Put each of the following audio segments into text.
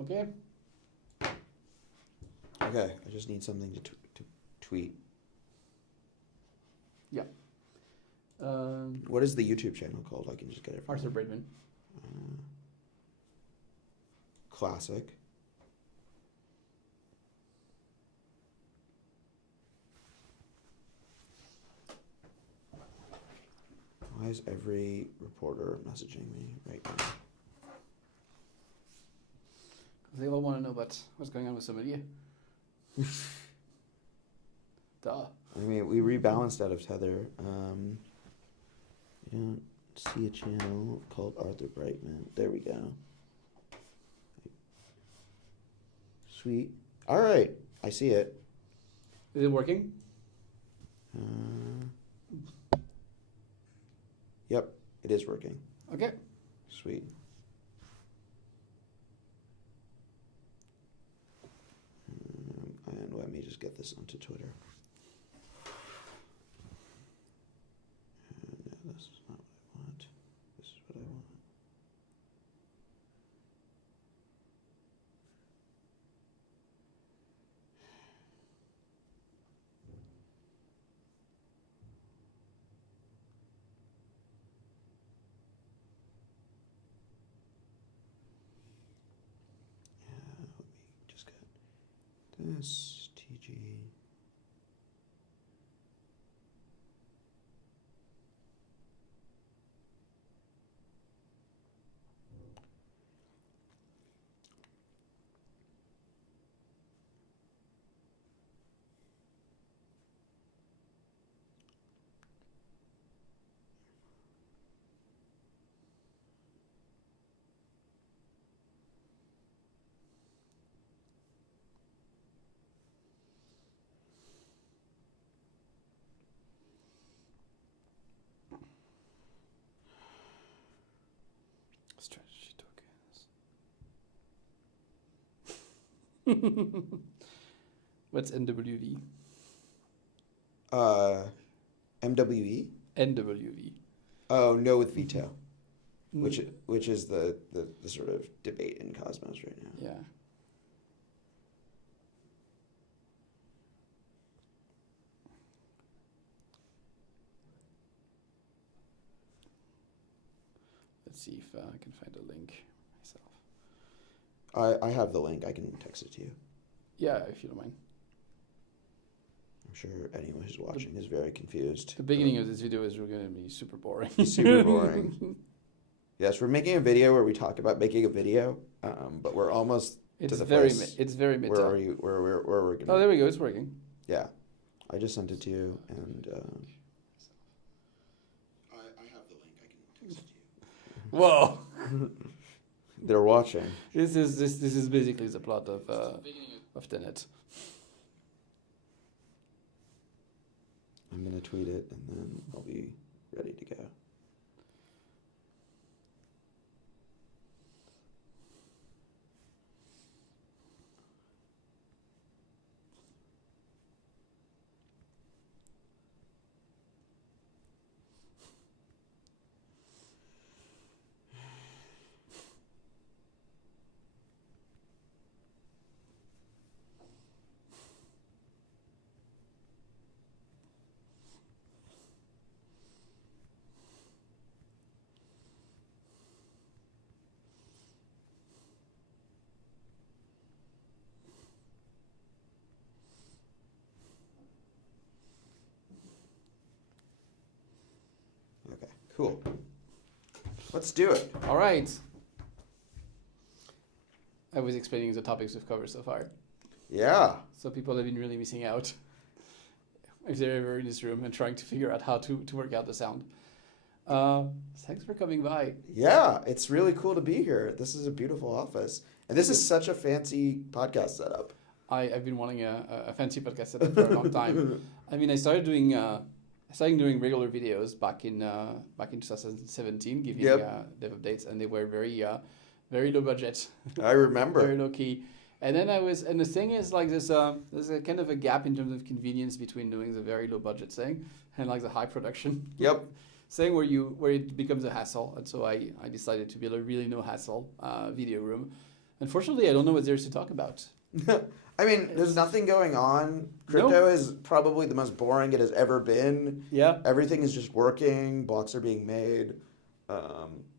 Okay. Okay, I just need something to tweet. Yeah. What is the YouTube channel called? I can just get it from Arthur Breitman. Classic. Why is every reporter messaging me right now? They all want to know what's going on with Somalia. Duh. I mean, we rebalanced out of Tether. I don't see a channel called Arthur Breitman. There we go. Sweet. All right, I see it. Is it working? Yep, it is working. Okay. Sweet. And let me just get this onto Twitter. No, this is not what I want. This is what I want. Let me just get this TG. Strategy tokens. What's NWV? MWE? NWV. Oh, no with veto. Which is the sort of debate in Cosmos right now. Yeah. Let's see if I can find a link myself. I have the link. I can text it to you. Yeah, if you don't mind. I'm sure anyone who's watching is very confused. The beginning of this video is going to be super boring. Super boring. Yes, we're making a video where we talk about making a video, but we're almost to the place. It's very meta. Where we're gonna. Oh, there we go. It's working. Yeah, I just sent it to you, and I have the link. I can text it to you. Whoa. They're watching. This is basically the plot of Tenet. I'm gonna tweet it, and then I'll be ready to go. Okay, cool. Let's do it. All right. I was explaining the topics we've covered so far. Yeah. So people have been really missing out if they're ever in this room and trying to figure out how to work out the sound. Thanks for coming by. Yeah, it's really cool to be here. This is a beautiful office. And this is such a fancy podcast setup. I've been wanting a fancy podcast setup for a long time. I mean, I started doing regular videos back in 2017, giving dev updates, and they were very low budget. I remember. Very low key. And then the thing is like there's a kind of a gap in terms of convenience between doing the very low budget thing and like the high production. Yep. Thing where it becomes a hassle. And so I decided to build a really no hassle video room. Unfortunately, I don't know what there is to talk about. I mean, there's nothing going on. Crypto is probably the most boring it has ever been. Yeah. Everything is just working. Blocks are being made.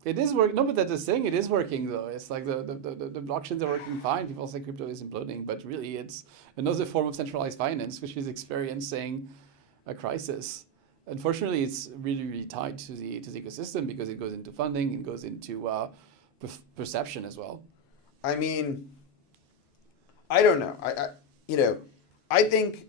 It is working. No, but that's the thing. It is working, though. It's like the blockchains are working fine. People say crypto is imploding, but really it's another form of centralized finance, which is experiencing a crisis. Unfortunately, it's really, really tied to the ecosystem because it goes into funding, it goes into perception as well. I mean, I don't know. I think,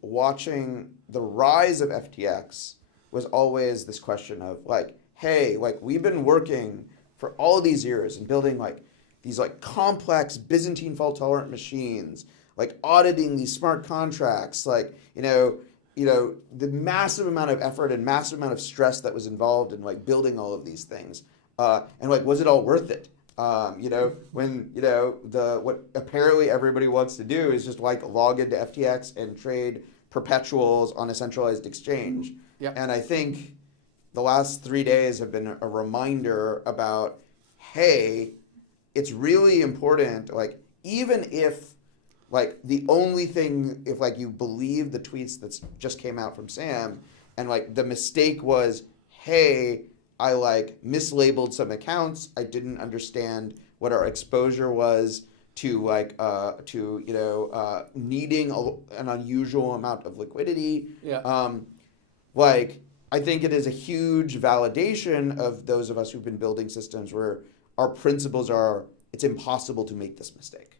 watching the rise of FTX was always this question of like, hey, like we've been working for all of these years and building like these like complex Byzantine fault tolerant machines, like auditing these smart contracts, like, the massive amount of effort and massive amount of stress that was involved in like building all of these things. And like, was it all worth it? When, what apparently everybody wants to do is just like log into FTX and trade perpetuals on a centralized exchange. Yeah. And I think the last 3 days have been a reminder about, hey, it's really important, like, even if, like, the only thing, if, like, you believe the tweets that just came out from Sam, and, like, the mistake was, hey, I, like, mislabeled some accounts, I didn't understand what our exposure was to, like, needing an unusual amount of liquidity. Yeah. I think it is a huge validation of those of us who've been building systems where our principles are, it's impossible to make this mistake.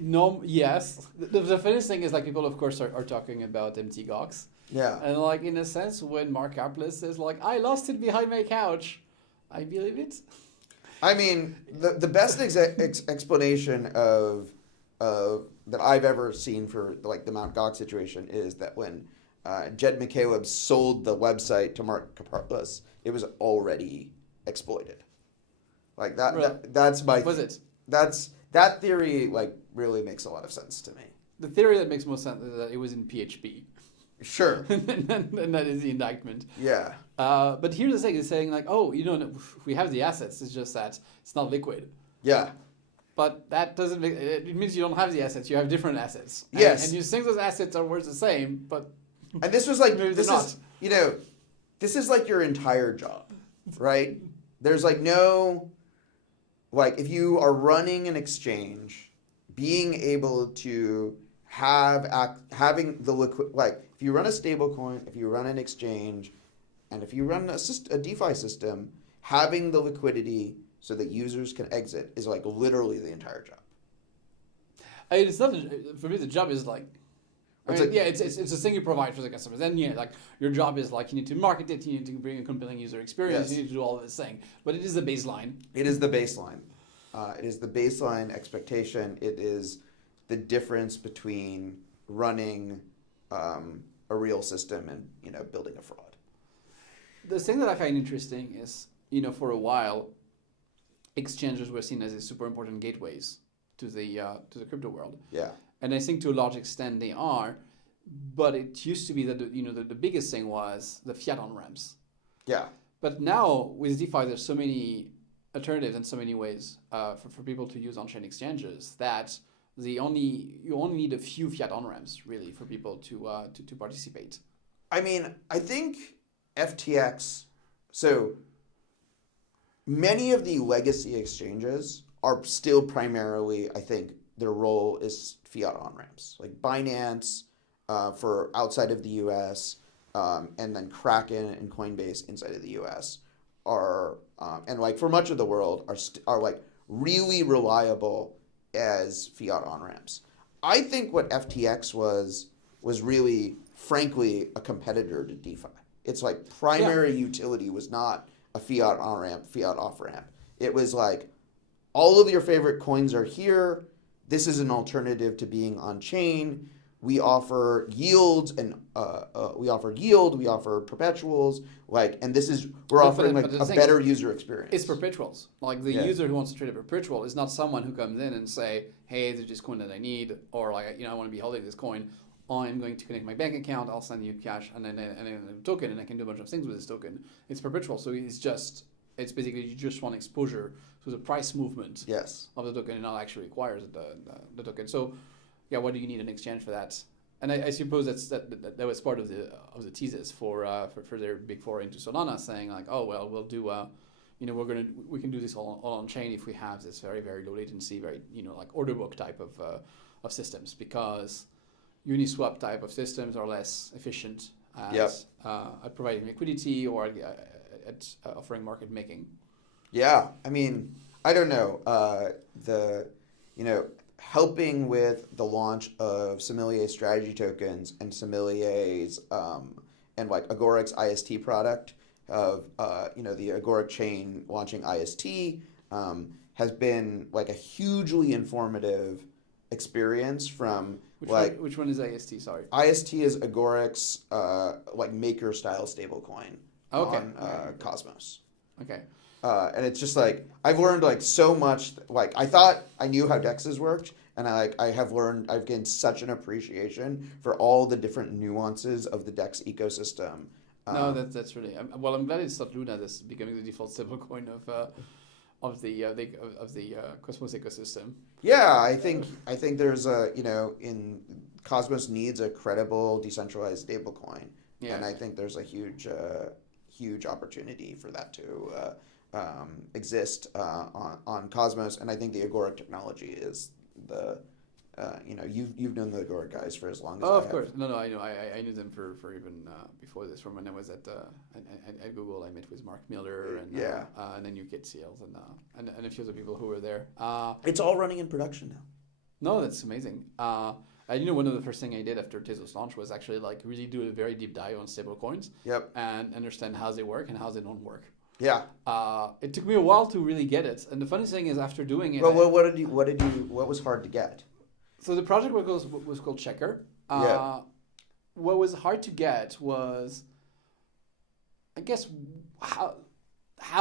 No, yes. The funniest thing is like people, of course, are talking about empty GOX. Yeah. And like in a sense, when Mark Kaplan says like, I lost it behind my couch, I believe it. I mean, the best explanation of that I've ever seen for like the Mt. Gox situation is that when Jed McCaleb sold the website to Mark Kaplan, it was already exploited. Like that. Really? That's my. Was it? That theory like really makes a lot of sense to me. The theory that makes most sense is that it was in PHP. Sure. and that is the indictment. Yeah. But here's the thing: it's saying like, oh, we have the assets. It's just that it's not liquid. Yeah. But that doesn't make it means you don't have the assets. You have different assets. Yes. And you think those assets are worth the same, but. And this was like Maybe this they're is this is like your entire job, right? There's like no, like if you are running an exchange, being able to having the liquid, like if you run a stable coin, if you run an exchange, and if you run a DeFi system, having the liquidity so that users can exit is like literally the entire job. I mean, it's not for me. The job is like. It's a thing you provide for the customers. Then like your job is like you need to market it, you need to bring a compelling user experience, Yes. you need to do all of this thing. But it is the baseline. It is the baseline. It is the baseline expectation. It is the difference between running a real system and building a fraud. The thing that I find interesting is for a while, exchanges were seen as super important gateways to the crypto world. Yeah. And I think to a large extent they are, but it used to be that the biggest thing was the fiat on-ramps. Yeah. But now with DeFi, there's so many alternatives and so many ways for people to use on-chain exchanges that you only need a few fiat on-ramps really for people to participate. I mean, I think FTX. So many of the legacy exchanges are still primarily, I think, their role is fiat on-ramps, like Binance for outside of the U.S., and then Kraken and Coinbase inside of the U.S. are, and like for much of the world, are like really reliable as fiat on-ramps. I think what FTX was really, frankly, a competitor to DeFi. Its like primary utility was not a fiat on-ramp, fiat off-ramp. It was like all of your favorite coins are here. This is an alternative to being on chain. We offer yields and we offer perpetuals, and we're offering a better user experience. It's perpetuals. Like the user who wants to trade a perpetual is not someone who comes in and say, hey, there's this coin that I need, or like I want to be holding this coin. I'm going to connect my bank account. I'll send you cash and then a token, and I can do a bunch of things with this token. It's perpetual, so it's just it's basically you just want exposure to the price movement Yes. of the token, and not actually requires the token. So, yeah, what do you need in exchange for that? And I suppose that was part of the thesis for their big foray into Solana, saying like, oh well, we'll do we can do this all on chain if we have this very, very low latency, very like order book type of systems, because Uniswap type of systems are less efficient at providing liquidity or at offering market making. Yeah, I mean, I don't know. Helping with the launch of Similier's strategy tokens and Similier's and like Agoric's IST product of the Agoric chain launching IST has been like a hugely informative experience from which one is IST? Sorry. IST is Agoric's like maker style stablecoin on Cosmos. Okay. And it's just like I've learned like so much. Like I thought I knew how DEXs worked, and I've gained such an appreciation for all the different nuances of the DEX ecosystem. No, that's really well. I'm glad it's not Luna that's becoming the default stablecoin of the Cosmos ecosystem. Yeah, I think there's in Cosmos needs a credible decentralized stablecoin, and I think there's a huge opportunity for that to exist on Cosmos, and I think the Agoric technology is the you've known the Agoric guys for as long as I have. Of course. No, I know. I knew them for even before this. From when I was at Google, I met with Mark Miller and then Kate Seals and a few other people who were there. It's all running in production now. No, that's amazing. One of the first thing I did after Tezos launch was actually like really do a very deep dive on stablecoins. Yep. And understand how they work and how they don't work. Yeah. It took me a while to really get it, and the funny thing is, after doing it, well, what was hard to get? So the project was called Checker. What was hard to get was, I guess, how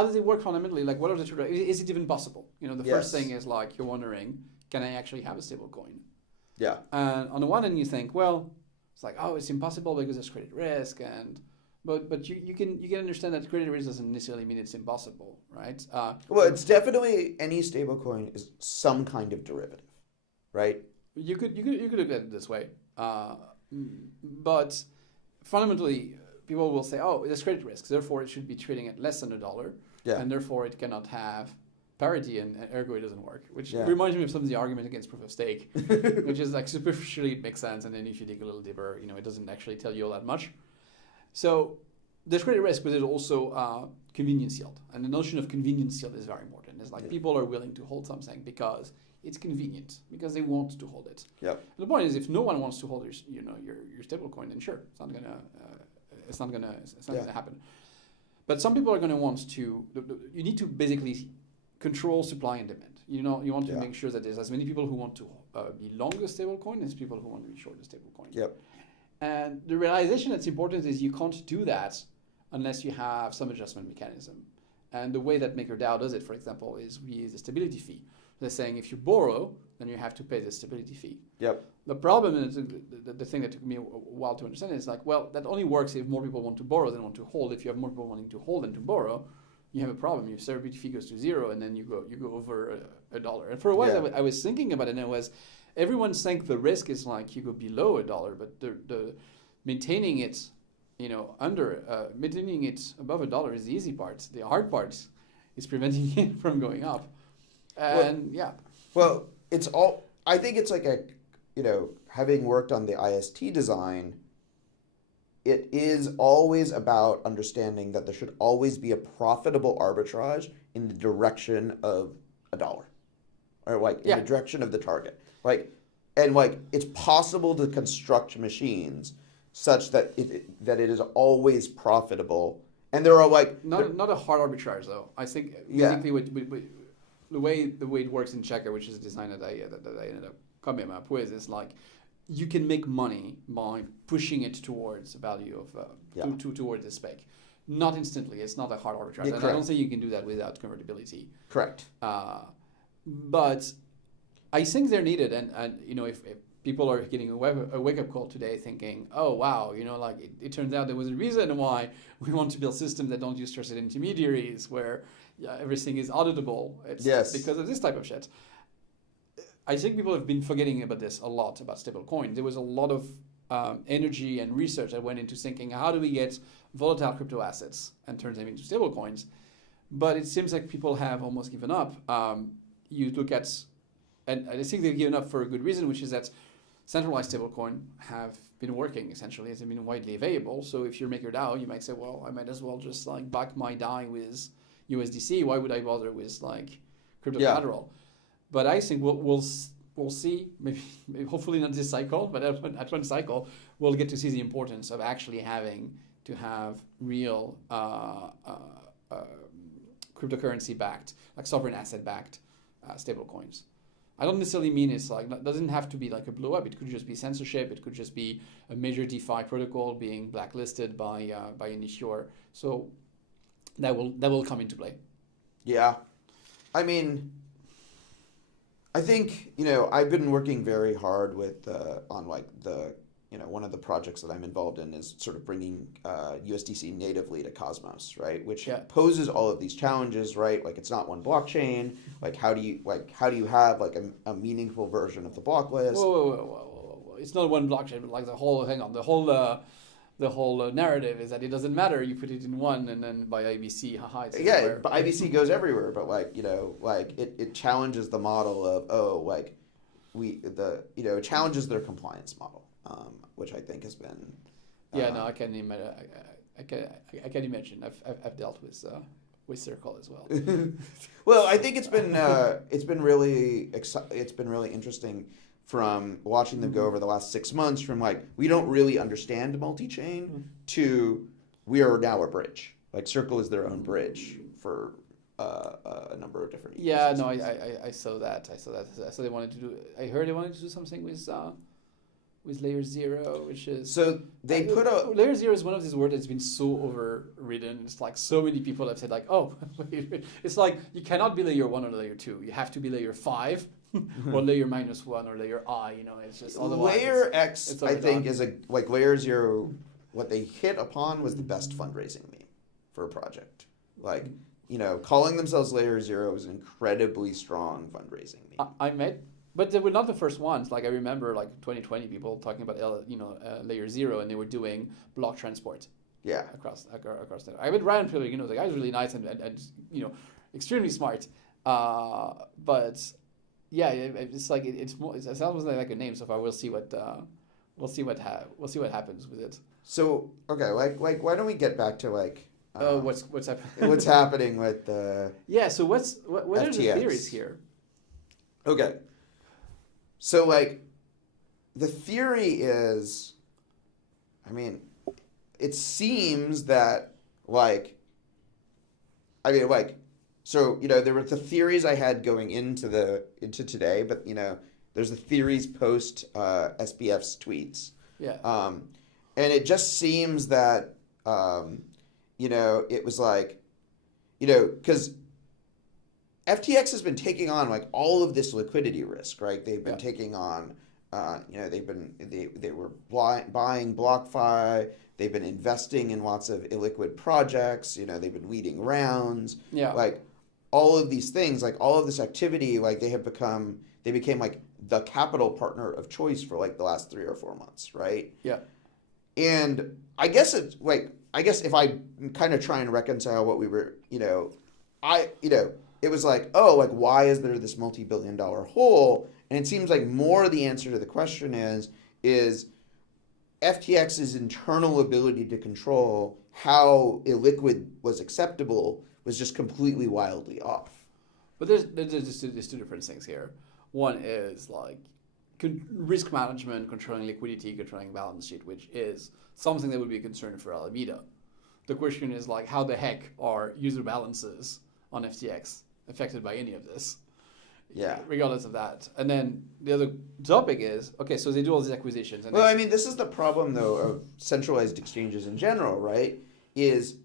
does it work fundamentally? Like, what are the true? Is it even possible? The first thing is like you're wondering, can I actually have a stable coin? Yeah. And on the one hand, you think, well, it's like, oh, it's impossible because there's credit risk, but you can understand that credit risk doesn't necessarily mean it's impossible, right? Well, it's definitely any stable coin is some kind of derivative, right? You could look at it this way, but fundamentally, people will say, "Oh, there's credit risk, therefore it should be trading at less than $1, and therefore it cannot have parity, and ergo it doesn't work." Which reminds me of some of the argument against proof of stake, which is like superficially it makes sense, and then if you dig a little deeper, it doesn't actually tell you all that much. So there's credit risk, but there's also convenience yield, and the notion of convenience yield is very important. It's like people are willing to hold something because it's convenient, because they want to hold it. Yep. And the point is, if no one wants to hold your stable coin, then sure, it's not gonna happen. But some people are gonna want to. You need to basically control supply and demand. You want to make sure that there's as many people who want to be long a stable coin as people who want to be short a stable coin. Yep. And the realization that's important is you can't do that unless you have some adjustment mechanism. And the way that MakerDAO does it, for example, is we use a stability fee. They're saying if you borrow, then you have to pay the stability fee. Yep. The problem is the thing that took me a while to understand is like, well, that only works if more people want to borrow than want to hold. If you have more people wanting to hold than to borrow, you have a problem. Your stability fee goes to zero, and then you go over $1. And for a while, I was thinking about it, and everyone think the risk is like you go below $1, but the maintaining it, maintaining it above $1 is the easy part. The hard part is preventing it from going up. And well, it's all. I think it's like having worked on the IST design, it is always about understanding that there should always be a profitable arbitrage in the direction of $1, or like in the direction of the target. It's possible to construct machines such that it is always profitable, and there are not a hard arbitrage though. I think basically the way it works in Checker, which is a design that I ended up coming up with, is like you can make money by pushing it towards a value of towards the spec. Not instantly. It's not a hard arbitrage. And I don't think you can do that without convertibility. Correct. But I think they're needed, and if people are getting a wake-up call today thinking, oh, wow, like it turns out there was a reason why we want to build systems that don't use trusted intermediaries, where everything is auditable. It's because of this type of shit. I think people have been forgetting about this a lot, about stablecoin. There was a lot of energy and research that went into thinking, how do we get volatile crypto assets and turn them into stablecoins? But it seems like people have almost given up. You look at, and I think they've given up for a good reason, which is that centralized stablecoin have been working essentially. They've been widely available. So if you're MakerDAO, you might say, well, I might as well just like back my DAI with USDC. Why would I bother with like crypto collateral? But I think we'll see. Maybe hopefully not this cycle, but at one cycle we'll get to see the importance of actually having to have real cryptocurrency backed, like sovereign asset backed stable coins. I don't necessarily mean it's like, it doesn't have to be like a blow up. It could just be censorship. It could just be a major DeFi protocol being blacklisted by an issuer. So that will come into play. Yeah, I mean, I think I've been working very hard with on like the one of the projects that I'm involved in is sort of bringing USDC natively to Cosmos, right? Which poses all of these challenges, right? Like it's not one blockchain. Like how do you have like a meaningful version of the block list? Whoa. It's not one blockchain, but like the whole narrative is that it doesn't matter. You put it in one, and then by IBC, it's everywhere. But IBC goes everywhere. But it challenges the model of it challenges their compliance model. Which I think has been. I can imagine. I can imagine. I've dealt with Circle as well. Well, I think it's been really interesting from watching them go over the last 6 months. From like we don't really understand multi-chain to we are now a bridge. Like Circle is their own bridge for a number of different. Yeah, no, I saw that. So they wanted to do. I heard they wanted to do something with Layer 0, which is... So they put a... Layer 0 is one of these words that's been so overridden. It's like so many people have said like, oh, it's like you cannot be Layer 1 or Layer 2. You have to be Layer 5 or Layer -1 or Layer I, it's just otherwise... Layer X, I think, is like Layer 0, what they hit upon was the best fundraising meme for a project. Like, calling themselves Layer 0 is an incredibly strong fundraising meme. But they were not the first ones. Like I remember, like 2020, people talking about Layer 0, and they were doing block transport. Yeah. Across the. I met Ryan Pillar. The guy's really nice and extremely smart. But yeah, it's like it sounds like a name so far. We'll see what happens with it. So okay, like why don't we get back to like. What's happening? What's happening with the. Yeah. So what are the theories here? Okay. So, like, the theory is, it seems that, there were the theories I had going into today, but, there's the theories post SBF's tweets. Yeah. And it just seems that, it was like, because FTX has been taking on like all of this liquidity risk, right? They've been taking on, they were buying BlockFi. They've been investing in lots of illiquid projects. They've been leading rounds. Yeah. Like all of these things, like all of this activity, like they became like the capital partner of choice for like the last 3 or 4 months, right? Yeah. And I guess if I kind of try and reconcile what we were, it was like, why is there this multi-billion-dollar hole? And it seems like more the answer to the question is FTX's internal ability to control how illiquid was acceptable was just completely wildly off. But there's two different things here. One is like risk management, controlling liquidity, controlling balance sheet, which is something that would be a concern for Alameda. The question is like, how the heck are user balances on FTX affected by any of this? Yeah. Regardless of that. And then the other topic is, okay, so they do all these acquisitions. And this is the problem, though, of centralized exchanges in general, right? Is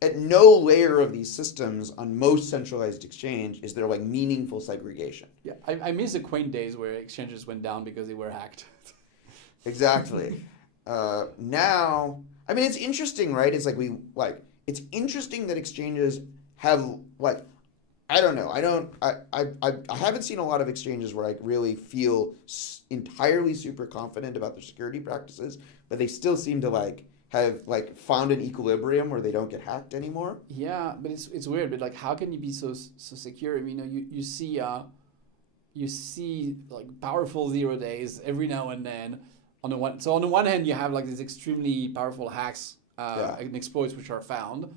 at no layer of these systems on most centralized exchange is there like meaningful segregation. Yeah, I miss the quaint days where exchanges went down because they were hacked. Exactly. Now, I mean, it's interesting, right? It's like it's interesting that exchanges have like, I don't know. I haven't seen a lot of exchanges where I really feel entirely super confident about their security practices, but they still seem to like have like found an equilibrium where they don't get hacked anymore. Yeah, but it's weird. But like, how can you be so secure? I mean, you see like powerful 0 days every now and then. On the one hand, you have like these extremely powerful hacks and exploits which are found.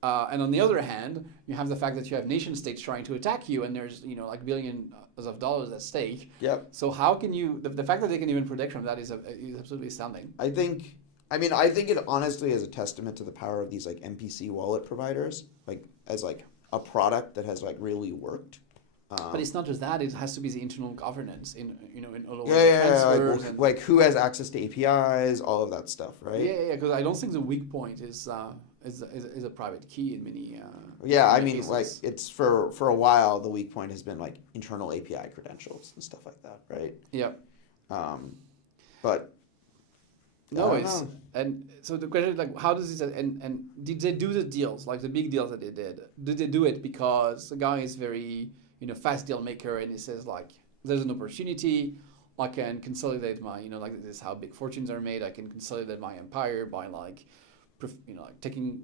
And on the other hand, you have the fact that you have nation states trying to attack you, and there's like billions of dollars at stake. Yep. So how can you? The fact that they can even predict from that is absolutely astounding. I think it honestly is a testament to the power of these like MPC wallet providers, like as like a product that has like really worked. But it's not just that; it has to be the internal governance in all of transfers. Like who has access to APIs, all of that stuff, right? Yeah. Because I don't think the weak point is a private key in many. I mean, cases. Like it's for a while the weak point has been like internal API credentials and stuff like that, right? Yeah. But no, and so the question is like, how does this and did they do the deals, like the big deals that they did? Did they do it because the guy is very fast deal maker and he says like, there's an opportunity, I can consolidate my like this is how big fortunes are made. I can consolidate my empire by like taking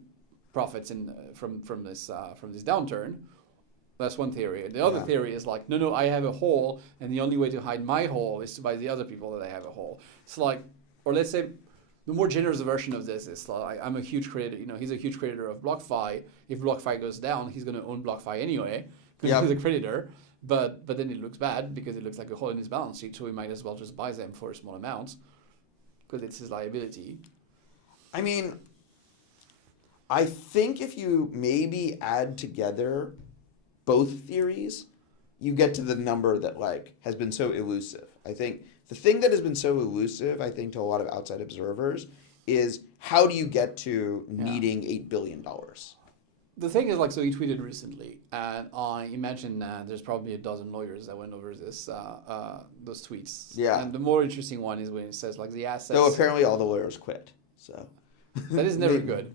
profits from this downturn. That's one theory. The other theory is like, no, I have a hole, and the only way to hide my hole is to buy the other people that I have a hole. It's like, or let's say, the more generous version of this is like, I'm a huge creator. He's a huge creator of BlockFi. If BlockFi goes down, he's going to own BlockFi anyway because he's a creditor. But then it looks bad because it looks like a hole in his balance sheet. So he might as well just buy them for a small amount because it's his liability. I mean, I think if you maybe add together both theories, you get to the number that like has been so elusive. I think the thing that has been so elusive, I think, to a lot of outside observers is how do you get to needing $8 billion? The thing is, like, so he tweeted recently, and I imagine there's probably a dozen lawyers that went over this those tweets. Yeah. And the more interesting one is when it says, like, the assets... No, apparently all the lawyers quit, so... That is never good.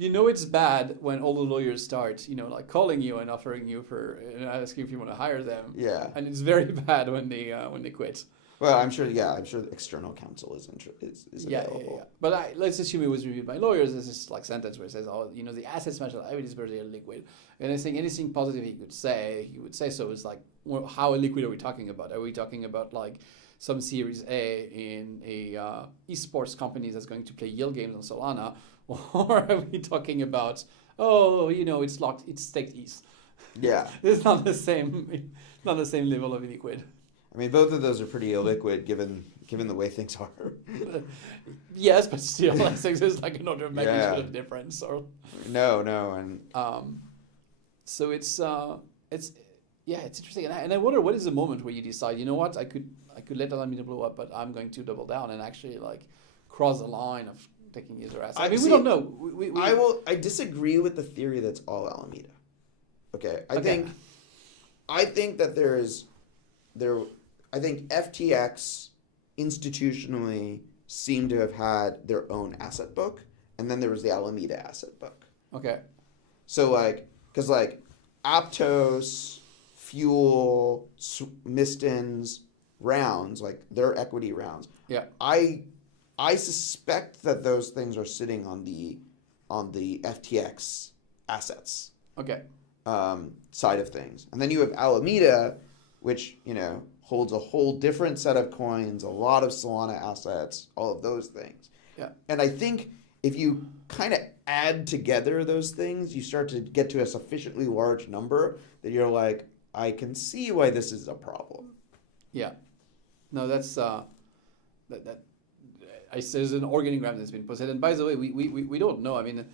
It's bad when all the lawyers start, like calling you and offering you for asking if you want to hire them. Yeah. And it's very bad when they quit. Well, I'm sure the external counsel is available. Yeah. But let's assume it was reviewed by lawyers. There's this like sentence where it says, the assets match the liabilities because they are liquid. And I think anything positive he would say so. It's like, well, how liquid are we talking about? Are we talking about like some Series A in a esports company that's going to play yield games on Solana, or are we talking about it's locked, it's staked ETH? Yeah, it's not the same level of illiquid. I mean, both of those are pretty illiquid given the way things are. Yes, but still, I think there's like an order of magnitude of difference. Or no, and so it's interesting, and I wonder what is the moment where you decide, what, I could let Alameda blow up, but I'm going to double down and actually like cross the line of taking user assets. I mean, we don't know. I disagree with the theory that's all Alameda. Okay, I think that I think FTX institutionally seem to have had their own asset book, and then there was the Alameda asset book. Okay. So because Aptos, Fuel, Miston's rounds, like their equity rounds. Yeah. I suspect that those things are sitting on the FTX assets. Okay. Side of things. And then you have Alameda, which, holds a whole different set of coins, a lot of Solana assets, all of those things. Yeah. And I think if you kind of add together those things, you start to get to a sufficiently large number that you're like, I can see why this is a problem. Yeah. No, that's there's an organigram that's been posted. And by the way, we don't know. I mean,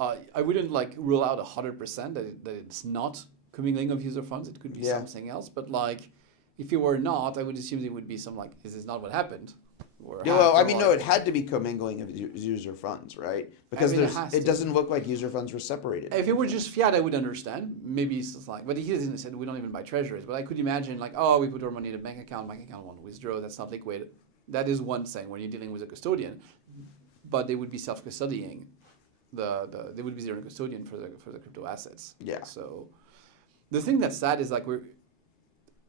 I wouldn't rule out 100% that it's not commingling of user funds. It could be something else. But if it were not, I would assume it would be some this is not what happened. were Yeah, well, I hacked mean, or- no, it had to be commingling of user funds, right? Because I mean, it has it to. doesn't look like user funds were separated. If it were just fiat, I would understand. Maybe it's just like, but he hasn't said we don't even buy treasuries. But I could imagine like, oh, we put our money in a bank account want to withdraw. That's not liquid. That is one thing when you're dealing with a custodian, but they would be self-custodying. They would be zero custodian for the crypto assets. Yeah. So the thing that's sad is like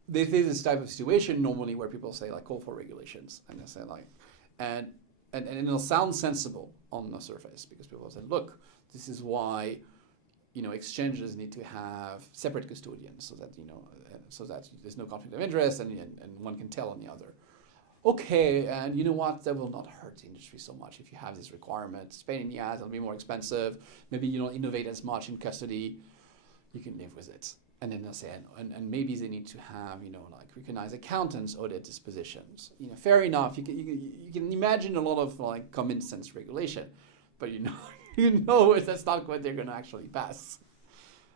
they face this type of situation normally where people say like call for regulations and they say like and it'll sound sensible on the surface because people say look, this is why exchanges need to have separate custodians so that there's no conflict of interest and one can tell on the other. Okay, and you know what? That will not hurt the industry so much if you have these requirements. It's pain in the ass, it'll be more expensive. Maybe you don't innovate as much in custody. You can live with it. And then they'll say, and maybe they need to have, like recognized accountants audit these positions. Fair enough. You can imagine a lot of like common sense regulation, but that's not what they're going to actually pass.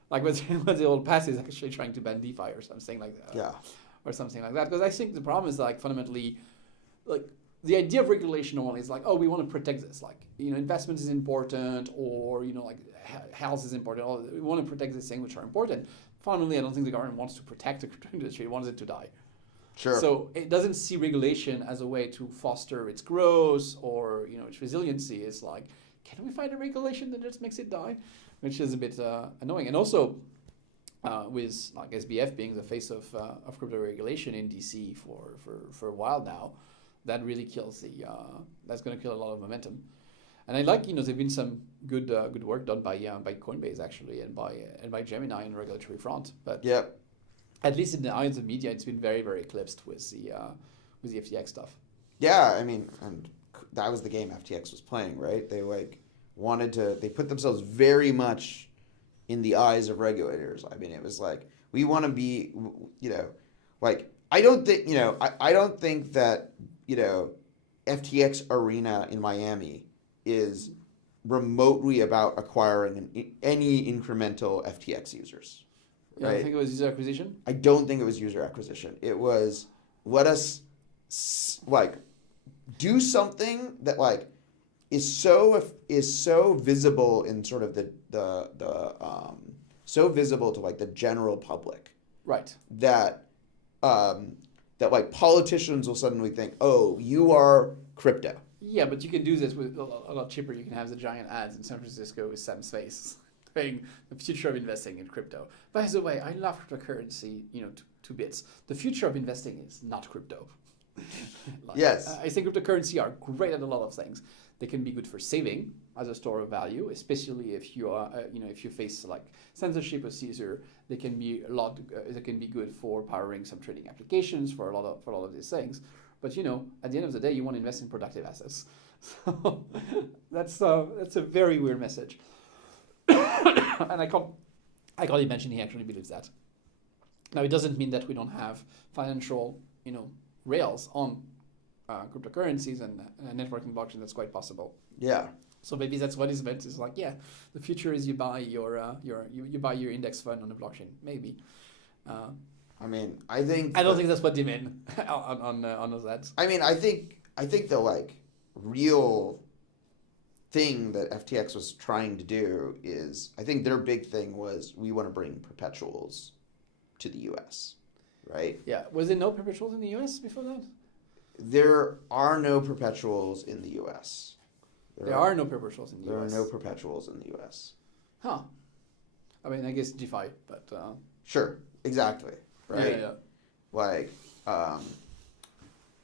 Like what they will pass is actually trying to ban DeFi or something like that. Yeah. Or something like that. Because I think the problem is like fundamentally, like the idea of regulation normally is like, oh, we want to protect this. Like, investment is important, or like health is important. Or we want to protect these things which are important. Fundamentally, I don't think the government wants to protect the crypto industry. It wants it to die. Sure. So it doesn't see regulation as a way to foster its growth or its resiliency. It's like, can we find a regulation that just makes it die? Which is a bit annoying. And also, with like SBF being the face of crypto regulation in DC for a while now, that really kills that's going to kill a lot of momentum. And I like there've been some good work done by Coinbase actually and by Gemini on the regulatory front. But Yep. at least in the eyes of media, it's been very very eclipsed with the FTX stuff. Yeah, I mean, and that was the game FTX was playing, right? They they put themselves very much in the eyes of regulators. I mean, it was like, we want to be, like, I don't think that, FTX Arena in Miami is remotely about acquiring any incremental FTX users. Yeah, Right? I think it was user acquisition. I don't think it was user acquisition. It was, let us do something that is so visible in sort of so visible to like the general public, Right. that like politicians will suddenly think, oh, you are crypto. Yeah, but you can do this with a lot cheaper. You can have the giant ads in San Francisco with Sam's face saying the future of investing in crypto. By the way, I love cryptocurrency, two bits. The future of investing is not crypto. Yes. I think cryptocurrency are great at a lot of things. They can be good for saving as a store of value, especially if you are, if you face like censorship or seizure. They can be They can be good for powering some trading applications for a lot of these things. But at the end of the day, you want to invest in productive assets. So that's a very weird message. And I can't imagine he actually believes that. Now, it doesn't mean that we don't have financial, rails on cryptocurrencies and networking blockchain. That's quite possible. Yeah. So maybe that's what is meant. Is like, yeah, the future is you buy your index fund on the blockchain. Maybe. I mean, I think I don't think that's what they mean on those ads. I mean, I think the like real thing that FTX was trying to do is, I think their big thing was, we want to bring perpetuals to the U.S. Right? Yeah. Was there no perpetuals in the U.S. before that? There are no perpetuals in the U.S. There are no perpetuals in the There U.S. are no perpetuals in the U.S. Huh. I mean, I guess DeFi, but... Sure, exactly, right? Yeah. Like,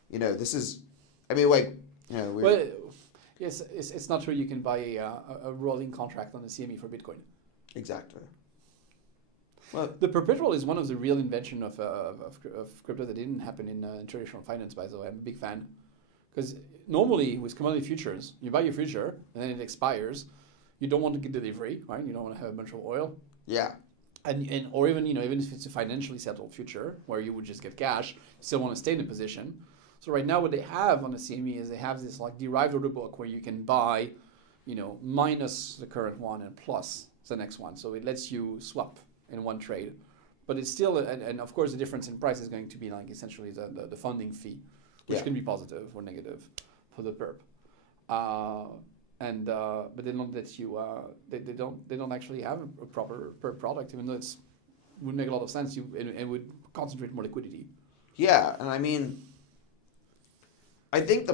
this is, I mean, like, Well, yes, it's not true you can buy a rolling contract on the CME for Bitcoin. Exactly. Well, the perpetual is one of the real invention of crypto that didn't happen in traditional finance, by the way. I'm a big fan. Because normally with commodity futures, you buy your future and then it expires. You don't want to get delivery, right? You don't want to have a bunch of oil. Yeah. And or even even if it's a financially settled future where you would just get cash, you still want to stay in a position. So right now what they have on the CME is they have this like derived order book where you can buy, minus the current one and plus the next one. So it lets you swap in one trade. But it's still, and of course the difference in price is going to be like essentially the funding fee which Yeah. can be positive or negative for the perp. But they don't let you. They don't actually have a proper perp product, even though it's would make a lot of sense. It would concentrate more liquidity. Yeah, and I mean, I think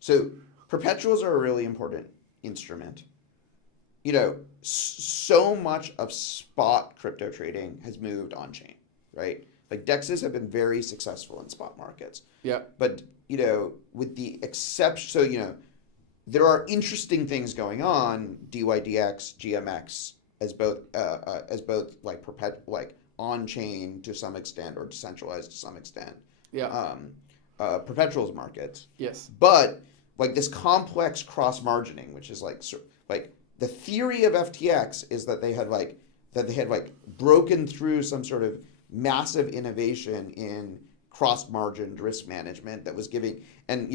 so perpetuals are a really important instrument. So much of spot crypto trading has moved on chain, right? Like DEXs have been very successful in spot markets. Yeah. But, with the exception, so, there are interesting things going on, DYDX, GMX, as both like on chain to some extent or decentralized to some extent. Yeah. Perpetuals markets. Yes. But like this complex cross margining, which is like the theory of FTX is that they had broken through some sort of massive innovation in cross margined risk management that was giving, and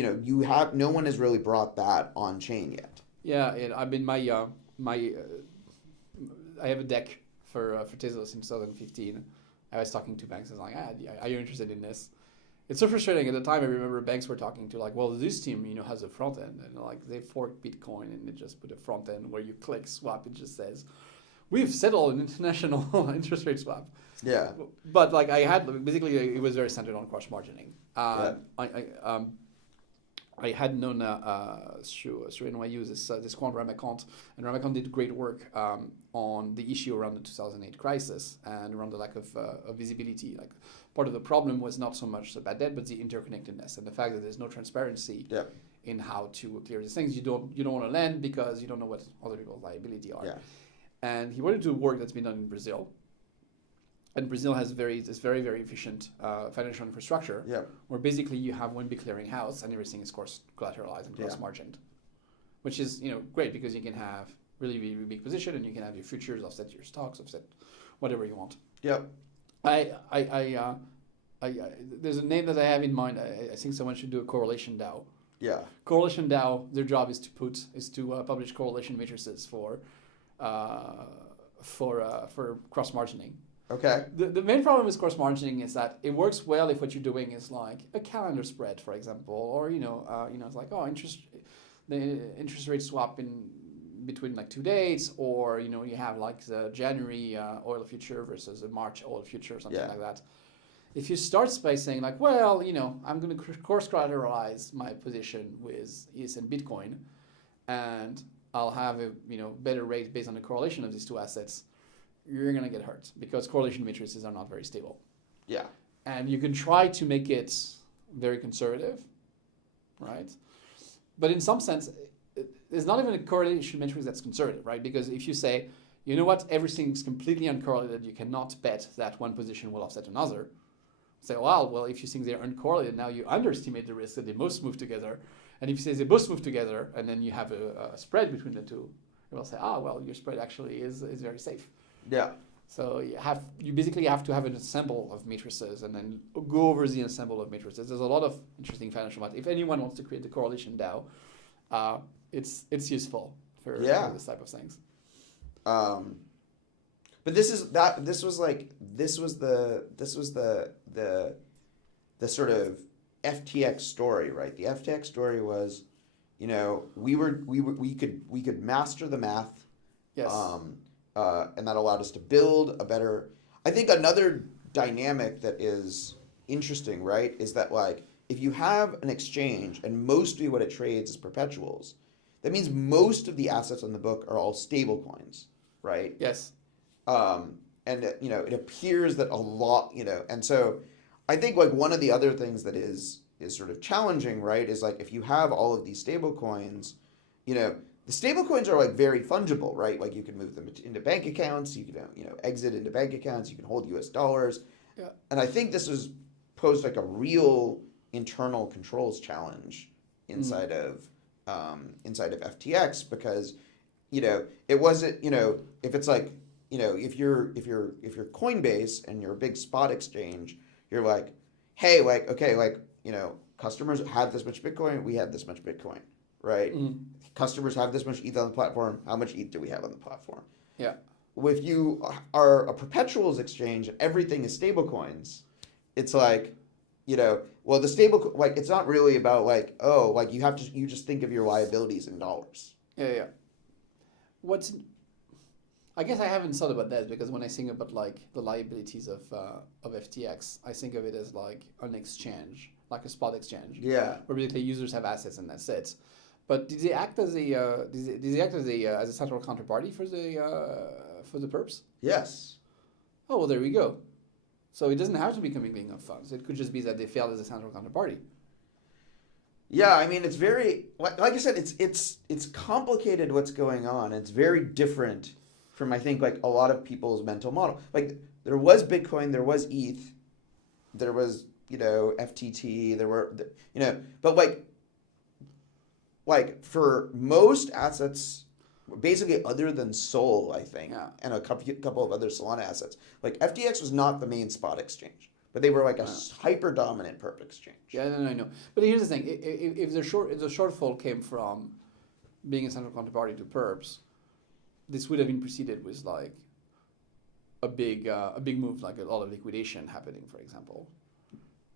no one has really brought that on chain yet. Yeah, I mean I have a deck for Tezos in 2015. I was talking to banks. I was like, are you interested in this? It's so frustrating. At the time, I remember banks were talking to like, well, this team, has a front end, and like they forked Bitcoin and they just put a front end where you click swap. It just says, we've settled an international interest rate swap. Yeah. But like I had basically it was very centered on cross margining. I had known through NYU this quant Ramakant, and Ramakant did great work on the issue around the 2008 crisis and around the lack of visibility. Like part of the problem was not so much the bad debt, but the interconnectedness and the fact that there's no transparency in how to clear these things. You don't want to lend because you don't know what other people's liability are. Yeah. And he wanted to do work that's been done in Brazil. And Brazil has this very, very efficient financial infrastructure where basically you have one big clearing house and everything is collateralized and cross-margined, which is great because you can have really, really big position and you can have your futures offset your stocks, offset whatever you want. Yeah. There's a name that I have in mind. I think someone should do a correlation DAO. Yeah. Correlation DAO, their job is to publish correlation matrices for cross-margining. Okay. The main problem with cross margining is that it works well if what you're doing is like a calendar spread, for example, or it's like the interest rate swap in between like 2 dates, or you have like the January oil future versus a March oil future or something like that. If you start by saying like, well, I'm going to cross collateralize my position with ETH and Bitcoin, and I'll have a better rate based on the correlation of these two assets, you're going to get hurt because correlation matrices are not very stable. Yeah. And you can try to make it very conservative, right? But in some sense, there's not even a correlation matrix that's conservative, right? Because if you say, you know what, everything's completely uncorrelated, you cannot bet that one position will offset another. Say, well, if you think they're uncorrelated, now you underestimate the risk that they most move together. And if you say they both move together, and then you have a spread between the two, you will say, your spread actually is very safe. Yeah. So you basically have to have an ensemble of matrices and then go over the ensemble of matrices. There's a lot of interesting financial math. If anyone wants to create the correlation DAO, it's useful for this type of things. But this was the sort of FTX story, right? The FTX story was, we could master the math. Yes. And that allowed us to build a better. I think another dynamic that is interesting, right, is that like if you have an exchange and mostly what it trades is perpetuals, that means most of the assets on the book are all stable coins, right? Yes. And it appears that a lot, and so I think like one of the other things that is sort of challenging, right, is like if you have all of these stable coins, the stable coins are like very fungible, right? Like you can move them into bank accounts, you can exit into bank accounts, you can hold US dollars. Yeah. And I think this was posed like a real internal controls challenge inside of FTX because it wasn't, if it's like, if you're Coinbase and you're a big spot exchange, you're like, hey, like okay, like customers have this much Bitcoin, we have this much Bitcoin, right? Mm-hmm. Customers have this much ETH on the platform. How much ETH do we have on the platform? Yeah. If you are a perpetuals exchange and everything is stable coins, it's like, Well, the stable, like, it's not really about like, oh, like you just think of your liabilities in dollars. Yeah. I guess I haven't thought about that, because when I think about like the liabilities of FTX, I think of it as like an exchange, like a spot exchange. Yeah. Where basically users have assets and that's it. But did they act as a central counterparty for the perps? Yes. Oh, well, there we go. So it doesn't have to be commingling of funds. It could just be that they failed as a central counterparty. Yeah, I mean, it's very, like I said, it's complicated what's going on. It's very different from, I think, like a lot of people's mental model. Like, there was Bitcoin, there was ETH, there was, FTT, there were, but like for most assets, basically other than Sol, I think, and a couple of other Solana assets, like FTX was not the main spot exchange, but they were like a hyper dominant perp exchange. Yeah, I know. But here's the thing: if the shortfall came from being a central counterparty to perps, this would have been preceded with like a big move, like a lot of liquidation happening, for example,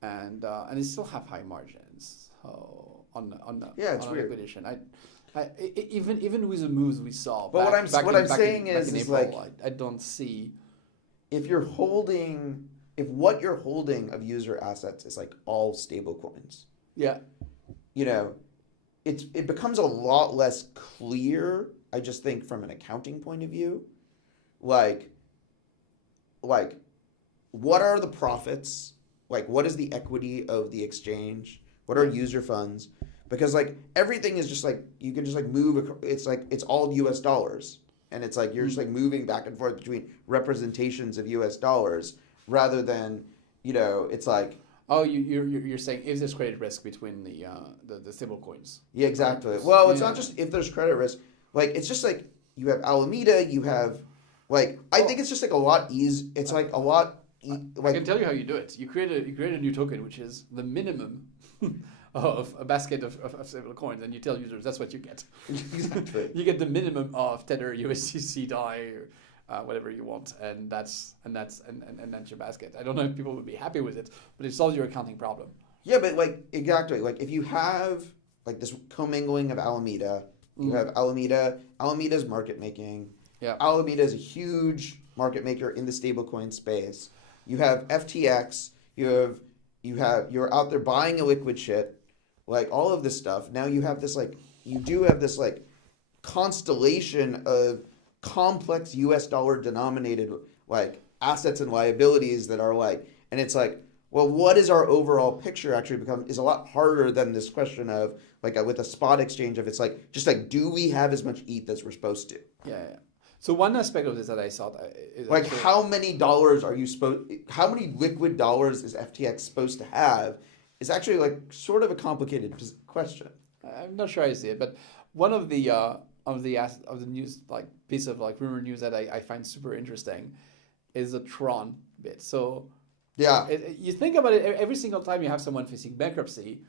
and they still have high margins. So on weird. Liquidation, even with the moves we saw. But what I'm saying is like I don't see if what you're holding of user assets is like all stable coins. Yeah. It becomes a lot less clear, I just think, from an accounting point of view. Like what are the profits? Like, what is the equity of the exchange? What are user funds? Because like everything is just like you can just like move. It's like it's all U.S. dollars, and it's like you're just like moving back and forth between representations of U.S. dollars rather than it's like. Oh, you're saying if there's credit risk between the stable coins. Yeah, exactly. Well, it's not just if there's credit risk. Like it's just like you have Alameda, you have like I think it's just like a lot easy. It's like a lot. I can tell you how you do it. You create a new token, which is the minimum of a basket of stable coins, and you tell users that's what you get. Exactly. You get the minimum of Tether, USDC, DAI, or whatever you want, and that's your basket. I don't know if people would be happy with it, but it solves your accounting problem. Yeah, but like exactly, like if you have like this commingling of Alameda, you have Alameda. Alameda's market making. Yeah. Alameda is a huge market maker in the stablecoin space. You have FTX. You're out there buying a liquid shit, like all of this stuff. Now you have this like constellation of complex U.S. dollar denominated like assets and liabilities that are like, and it's like, well, what is our overall picture actually is a lot harder than this question of like with a spot exchange of it's like just like do we have as much ETH as we're supposed to? Yeah. So one aspect of this that I thought is like actually, how many liquid dollars is FTX supposed to have is actually like sort of a complicated question. I'm not sure I see it, but one of the news like piece of like rumor news that I find super interesting is the Tron bit. So yeah, you think about it every single time you have someone facing bankruptcy,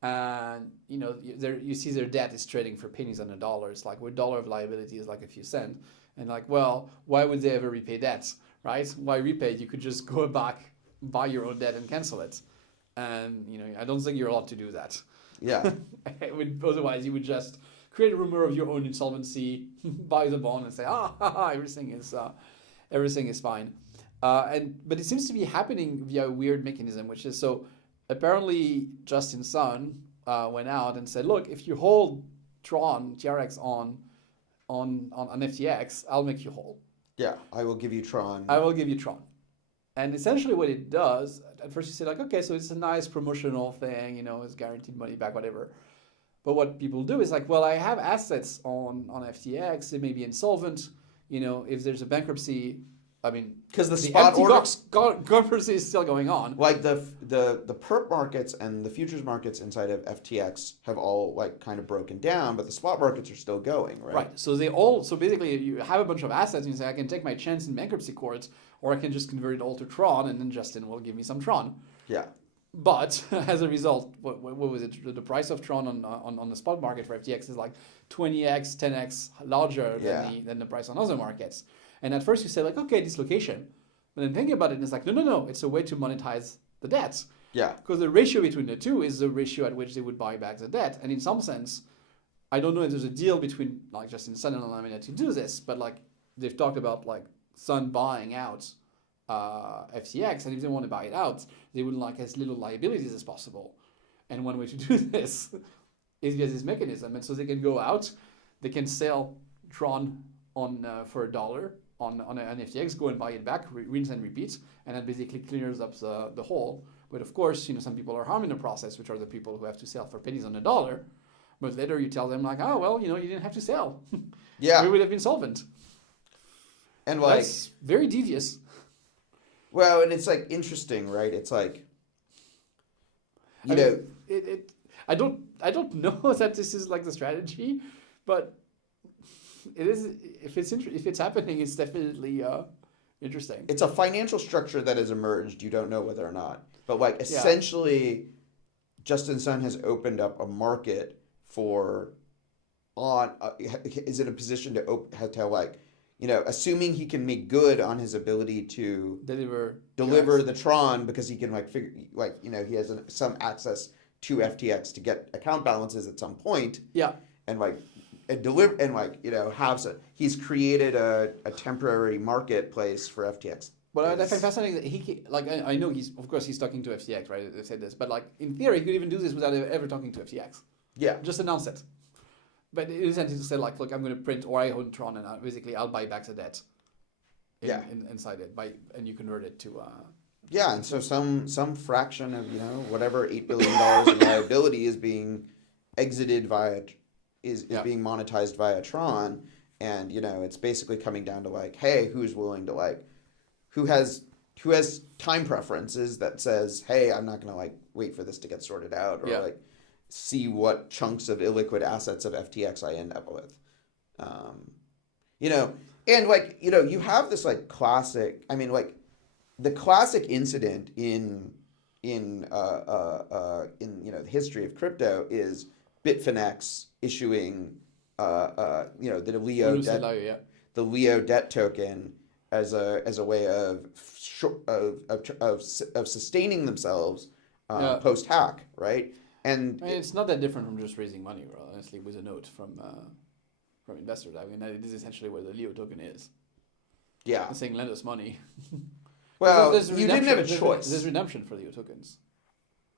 and you see their debt is trading for pennies on the dollar. It's like where dollar of liability is like a few cents. And like, well, why would they ever repay debts, right? Why repay? You could just go back, buy your own debt and cancel it. And, I don't think you're allowed to do that. Yeah. Otherwise, you would just create a rumor of your own insolvency, buy the bond and say, everything is fine. But it seems to be happening via a weird mechanism, which is so apparently Justin Sun went out and said, look, if you hold Tron, TRX on FTX, I'll make you whole. Yeah, I will give you Tron. And essentially what it does, at first you say like, okay, so it's a nice promotional thing, it's guaranteed money back, whatever. But what people do is like, well, I have assets on FTX, they may be insolvent, if there's a bankruptcy, I mean, because the spot bankruptcy is still going on. Like the perp markets and the futures markets inside of FTX have all like kind of broken down, but the spot markets are still going, right? Right. So basically you have a bunch of assets and you say I can take my chance in bankruptcy courts, or I can just convert it all to Tron, and then Justin will give me some Tron. Yeah. But as a result, what was it? The price of Tron on the spot market for FTX is like 20x, 10x larger than the price on other markets. And at first you say like, okay, dislocation. But then thinking about it, it's like, no, it's a way to monetize the debts. Yeah. Because the ratio between the two is the ratio at which they would buy back the debt. And in some sense, I don't know if there's a deal between like Justin Sun and Alameda to do this, but like they've talked about like Sun buying out FTX, and if they want to buy it out, they would like as little liabilities as possible. And one way to do this is via this mechanism, and so they can go out, they can sell Tron on for $1 on an FTX, go and buy it back, rinse and repeat, and that basically clears up the hole. But of course, some people are harmed in the process, which are the people who have to sell for pennies on the dollar. But later you tell them like, oh well, you didn't have to sell. Yeah, we would have been solvent. And like that's very devious. Well, and it's like interesting, right? It's like I don't know that this is like the strategy, but it is. If it's happening, it's definitely interesting. It's a financial structure that has emerged. You don't know whether or not, but like essentially, Justin Sun has opened up a market for is in a position to like, assuming he can make good on his ability to deliver the Tron, because he can he has some access to FTX to get account balances at some point. Yeah. He's created a temporary marketplace for FTX. But I find fascinating that I know he's talking to FTX, right? They said this, but like in theory, he could even do this without ever talking to FTX. Yeah. Just announce it. But it is to say like, look, I'm going to print or I own Tron, and I'll buy back the debt. Inside it, and you convert it to. Yeah, and so some fraction of whatever $8 billion in liability is being exited being monetized via Tron, and it's basically coming down to like, hey, who's willing to who has time preferences that says, hey, I'm not gonna wait for this to get sorted out, or see what chunks of illiquid assets of FTX I end up with, and you have this classic. I mean, the classic incident in the history of crypto is Bitfinex issuing the Leo debt token as a way of sustaining themselves post hack, right? And it's not that different from just raising money, honestly, with a note from investors. I mean, that is essentially where the Leo token is. Yeah, it's saying lend us money. Well, you didn't have a choice. There's redemption for Leo tokens.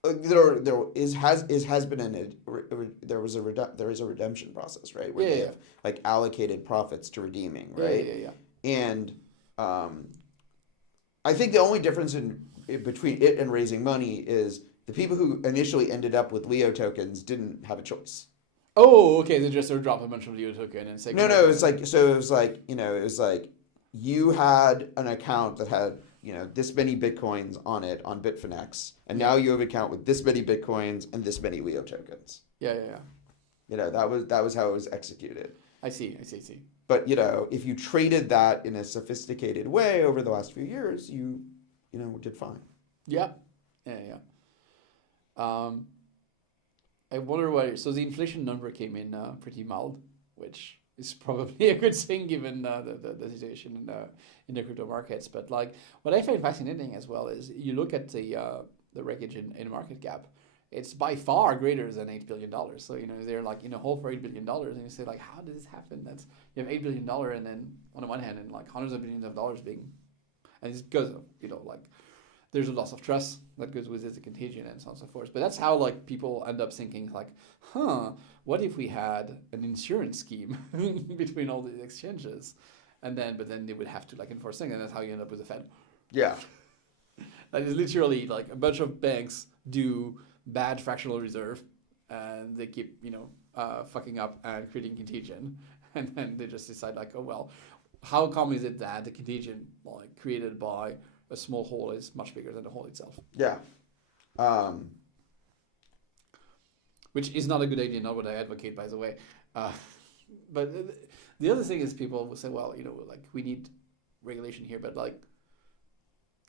There is a redemption process, right? Where they have allocated profits to redeeming, right? Yeah. And I think the only difference between it and raising money is the people who initially ended up with Leo tokens didn't have a choice. Oh, okay. They just drop a bunch of Leo token and say no. It was like you had an account that had this many Bitcoins on it on Bitfinex, and now you have an account with this many Bitcoins and this many Leo tokens. Yeah. That was how it was executed. I see. But if you traded that in a sophisticated way over the last few years, you did fine. Yeah. I wonder why. So the inflation number came in pretty mild, which is probably a good thing given the situation in the crypto markets. But what I find fascinating as well is you look at the wreckage in market cap. It's by far greater than $8 billion. So they're in a hole for $8 billion, and you say how did this happen? You have $8 billion, and then on the one hand, and hundreds of billions of dollars being, and it's because of there's a loss of trust that goes with it, the contagion, and so on and so forth. But that's how people end up thinking what if we had an insurance scheme between all the exchanges, but then they would have to enforce things, and that's how you end up with the Fed. Yeah, that is literally a bunch of banks do bad fractional reserve, and they keep fucking up and creating contagion, and then they just decide oh well, how come is it that the contagion created by a small hole is much bigger than the hole itself? Yeah. Which is not a good idea, not what I advocate, by the way. But the other thing is people will say, well, we need regulation here, but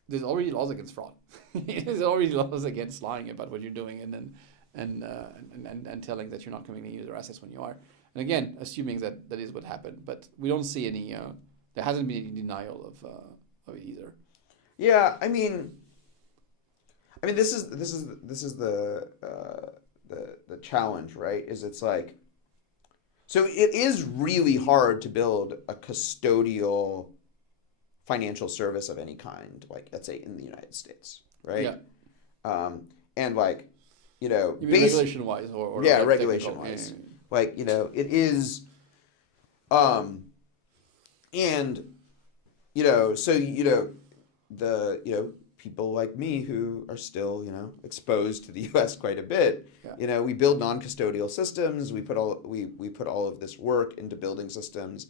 there's already laws against fraud. There's already laws against lying about what you're doing, and telling that you're not committing any user assets when you are. And again, assuming that is what happened, but we don't see any. There hasn't been any denial of it either. Yeah, I mean, I mean, this is the challenge, right? Is it's like, so it is really hard to build a custodial financial service of any kind, like let's say in the United States, right? Yeah. And like, you know, You mean regulation-wise or yeah, like regulation-wise, like, you know, it is, and you know, so you know, people like me who are still, you know, exposed to the U.S. quite a bit. Yeah. You know, we build non-custodial systems. We put all of this work into building systems.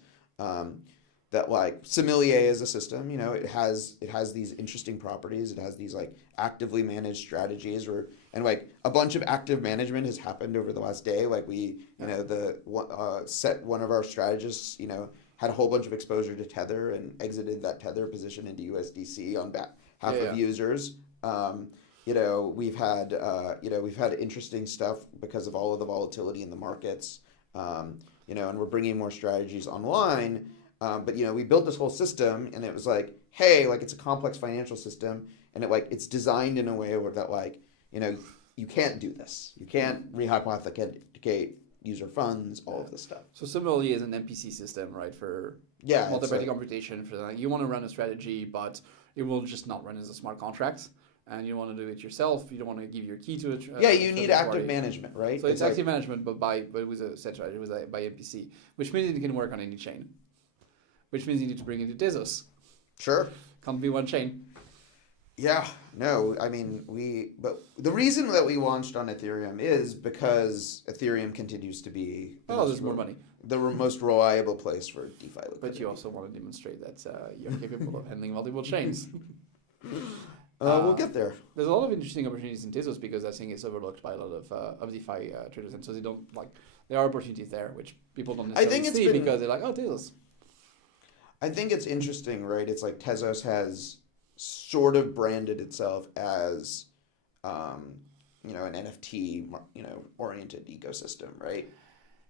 That like Sommelier is a system. You know, it has these interesting properties. It has these like actively managed strategies, and like a bunch of active management has happened over the last day. Like we, you know, one of our strategists, you know, had a whole bunch of exposure to Tether and exited that Tether position into USDC on half of users. You know, we've had interesting stuff because of all of the volatility in the markets. You know, and we're bringing more strategies online. But you know, we built this whole system, and it was like, hey, like it's a complex financial system, and it's designed in a way where that like, you know, you can't do this. You can't rehypothecate user funds, all of this stuff. So similarly is an MPC system, right? For multi-party computation. For like, you want to run a strategy, but it will just not run as a smart contract. And you want to do it yourself. You don't want to give your key to it. You need active management, right? So it's active management, but it was a set strategy. It was by MPC, which means it can work on any chain. Which means you need to bring it to Tezos. Sure. Can't be one chain. Yeah. No. I mean, but the reason that we launched on Ethereum is because Ethereum continues to be there's more money. The most reliable place for DeFi liquidity. But you also want to demonstrate that you're capable of handling multiple chains. We'll get there. There's a lot of interesting opportunities in Tezos because I think it's overlooked by a lot of DeFi traders, and so they don't like. There are opportunities there which people don't necessarily see because they're like, oh, Tezos. I think it's interesting, right? It's like Tezos has sort of branded itself as, you know, an NFT, you know, oriented ecosystem, right?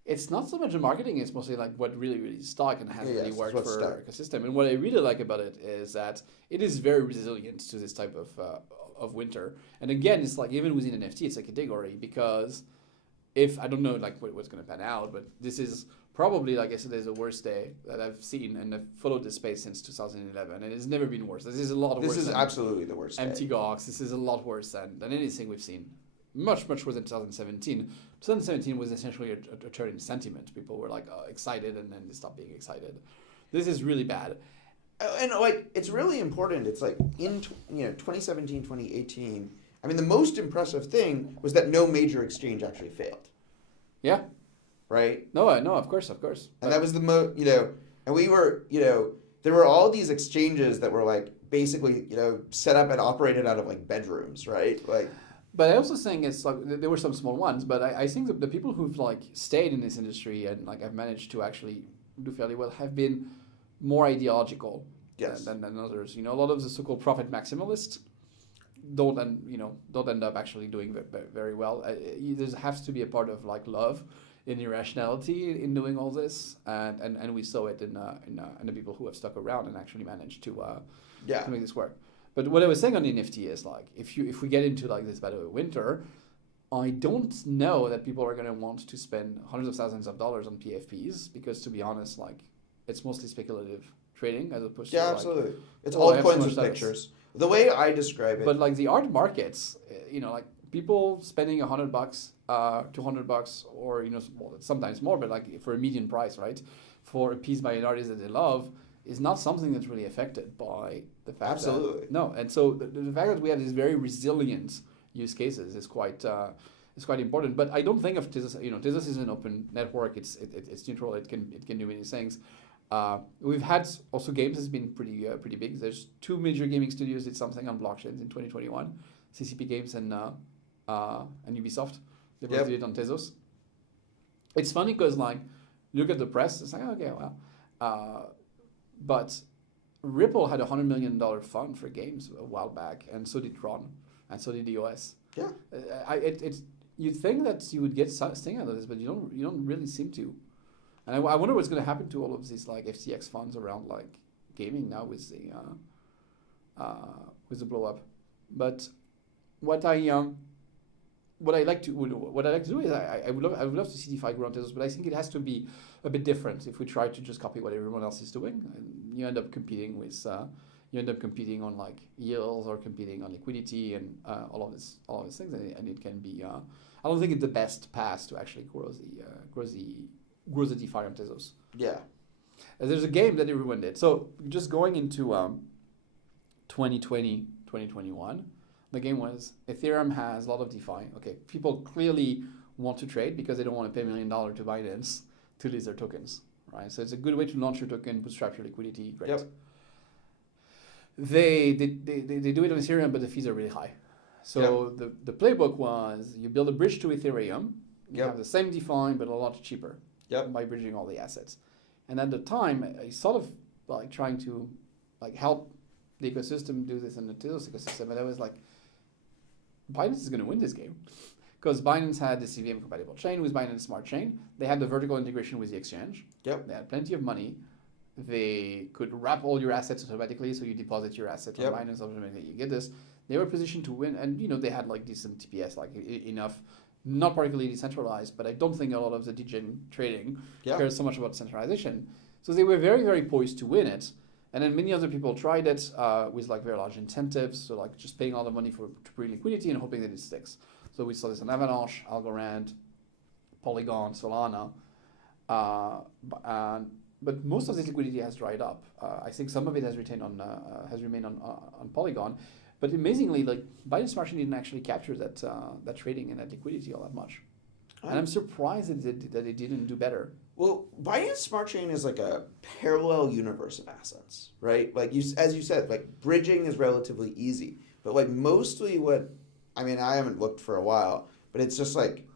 It's not so much the marketing; it's mostly like what really stuck and has really worked for our ecosystem. And what I really like about it is that it is very resilient to this type of winter. And again, it's like even within NFT, it's a category because if I don't know like what's going to pan out, but this is probably, like I said, there's the worst day that I've seen, and I've followed this space since 2011, and it's never been worse. This is a lot worse. This is absolutely the worst. Empty Gox. This is a lot worse than anything we've seen. Much worse than 2017. 2017 was essentially a turn in sentiment. People were like excited, and then they stopped being excited. This is really bad. And like it's really important. It's like in 2017, 2018. I mean, the most impressive thing was that no major exchange actually failed. Yeah. Right? No, of course. And that was the most, you know, and we were, you know, there were all these exchanges that were like basically, you know, set up and operated out of like bedrooms, right? Like. But I also think it's like there were some small ones, but I think that the people who've like stayed in this industry and like have managed to actually do fairly well have been more ideological than others. You know, a lot of the so-called profit maximalists don't end up actually doing very well. There has to be a part of like love in irrationality in doing all this, and we saw it in the people who have stuck around and actually managed to make this work. But what I was saying on the NFT is like if we get into like this bad of a winter, I don't know that people are going to want to spend hundreds of thousands of dollars on PFPs because, to be honest, like it's mostly speculative trading as opposed to absolutely. It's all coins with pictures. The way I describe it. But like the art markets, you know, like people spending $100, $200, or you know, sometimes more, but like for a median price, right, for a piece by an artist that they love, is not something that's really affected by the fact and so the fact that we have these very resilient use cases is quite important. But I don't think of Tezos. You know, Tezos is an open network. It's neutral. It can do many things. We've had also games has been pretty big. There's 2 major gaming studios did something on blockchains in 2021, CCP Games and Ubisoft. They both did it on Tezos. It's funny because like look at the press. It's like okay, well. But Ripple had $100 million fund for games a while back, and so did Tron, and so did the OS. Yeah. You'd think that you would get something out of this, but you don't really seem to. And I wonder what's going to happen to all of these like FTX funds around like gaming now with the blow up. But what I like to do is I would love to see DeFi grow on Tezos, but I think it has to be a bit different. If we try to just copy what everyone else is doing, and you end up competing on like yields or competing on liquidity and all of these things, and it can be. I don't think it's the best path to actually grow the DeFi on Tezos. Yeah. There's a game that everyone did. So just going into 2020, 2021. The game was Ethereum has a lot of DeFi. Okay, people clearly want to trade because they don't want to pay $1 million to Binance to list their tokens, right? So it's a good way to launch your token, bootstrap your liquidity. Great. Yep. They do it on Ethereum, but the fees are really high. So the playbook was you build a bridge to Ethereum. You have the same DeFi, but a lot cheaper. By bridging all the assets. And at the time, I sort of like trying to like help the ecosystem do this in the Tezos ecosystem, and I was like, Binance is going to win this game because Binance had the CVM compatible chain with Binance Smart Chain. They had the vertical integration with the exchange. They had plenty of money. They could wrap all your assets automatically, so you deposit your assets on Binance automatically. You get this. They were positioned to win, and they had like decent TPS, like enough. Not particularly decentralized, but I don't think a lot of the degen trading cares so much about centralization. So they were very, very poised to win it. And then many other people tried it with like very large incentives, so like just paying all the money to bring liquidity and hoping that it sticks. So we saw this on Avalanche, Algorand, Polygon, Solana, but most of this liquidity has dried up. I think some of it has remained on Polygon, but amazingly, like Binance Smart Chain didn't actually capture that trading and that liquidity all that much. And I'm surprised that it didn't do better. Well, Binance Smart Chain is like a parallel universe of assets, right? Like as you said, like bridging is relatively easy, but like mostly I haven't looked for a while, but it's just like,